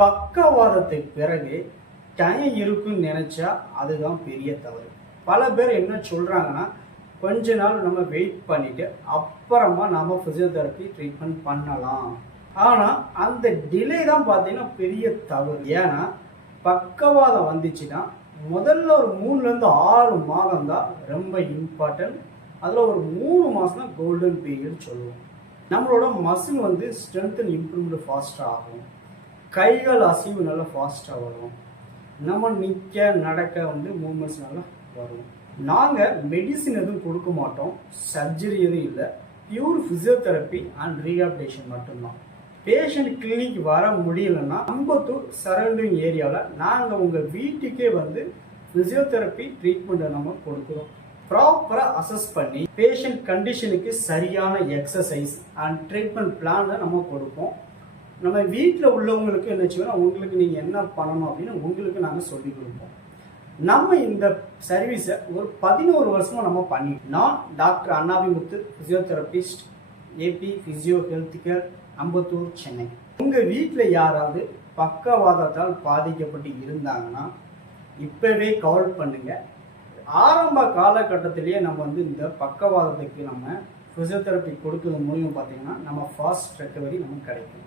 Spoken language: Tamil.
பக்கவாதத்துக்கு பிறகு டைம் இருக்குன்னு நினைச்சா அதுதான் பெரிய தவறு. பல பேர் என்ன சொல்றாங்கன்னா, கொஞ்ச நாள் நம்ம வெயிட் பண்ணிட்டு அப்புறமா நாம பிசியோதெரப்பி ட்ரீட்மெண்ட் பண்ணலாம். ஆனா அந்த டிலே தான் பார்த்தீங்கன்னா பெரிய தவறு. ஏன்னா பக்கவாதம் வந்துச்சுன்னா முதல்ல ஒரு 3 to 6 மாதம் தான் ரொம்ப இம்பார்ட்டன்ட். அதில் ஒரு 3 மாதம் தான் கோல்டன் பீரியட் சொல்லுவோம். நம்மளோட மசில் வந்து ஸ்ட்ரென்த் அண்ட் இம்ப்ரூவ்மெண்ட் ஃபாஸ்ட்டாக ஆகும். கைகள் அசைவு நல்லா ஃபாஸ்ட்டாக வரும். நம்ம நிற்க நடக்க வந்து மூமெண்ட்ஸ் நல்லா வரும். நாங்கள் மெடிசின் எதுவும் கொடுக்க மாட்டோம், சர்ஜரி எதுவும் இல்லை. பியூர் ஃபிசியோதெரப்பி அண்ட் ரீஹாபிலிட்டேஷன் மட்டும்தான். பேஷண்ட் கிளினிக் வர முடியலன்னா அம்பத்தூர் சரௌண்டிங் ஏரியாவில் நாங்கள் உங்கள் வீட்டுக்கே வந்து ஃபிசியோதெரப்பி ட்ரீட்மெண்ட்டை நம்ம கொடுக்குறோம். ப்ராப்பராக அசஸ் பண்ணி பேஷண்ட் கண்டிஷனுக்கு சரியான எக்ஸசைஸ் அண்ட் ட்ரீட்மெண்ட் பிளானை நம்ம கொடுப்போம். நம்ம வீட்டில் உள்ளவங்களுக்கு என்ன செய்வோம், உங்களுக்கு நீங்கள் என்ன பண்ணணும் அப்படின்னு உங்களுக்கு நாங்கள் சொல்லிக் கொடுப்போம். நம்ம இந்த சர்வீஸை ஒரு 11 வருஷமாக நம்ம பண்ணிட்டோம். நான் doctor Annavimuthu, physiotherapist, AB physio health care, Ambattur, Chennai. உங்கள் வீட்டில் யாராவது பக்கவாதத்தால் பாதிக்கப்பட்டு இருந்தாங்கன்னா இப்போவே கால் பண்ணுங்க. ஆரம்ப காலகட்டத்திலேயே நம்ம வந்து இந்த பக்கவாதத்துக்கு நம்ம ஃபிசியோதெரப்பி கொடுக்கறது மூலியம் பார்த்தீங்கன்னா நம்ம ஃபாஸ்ட் ரெக்கவரி நமக்கு கிடைக்கும்.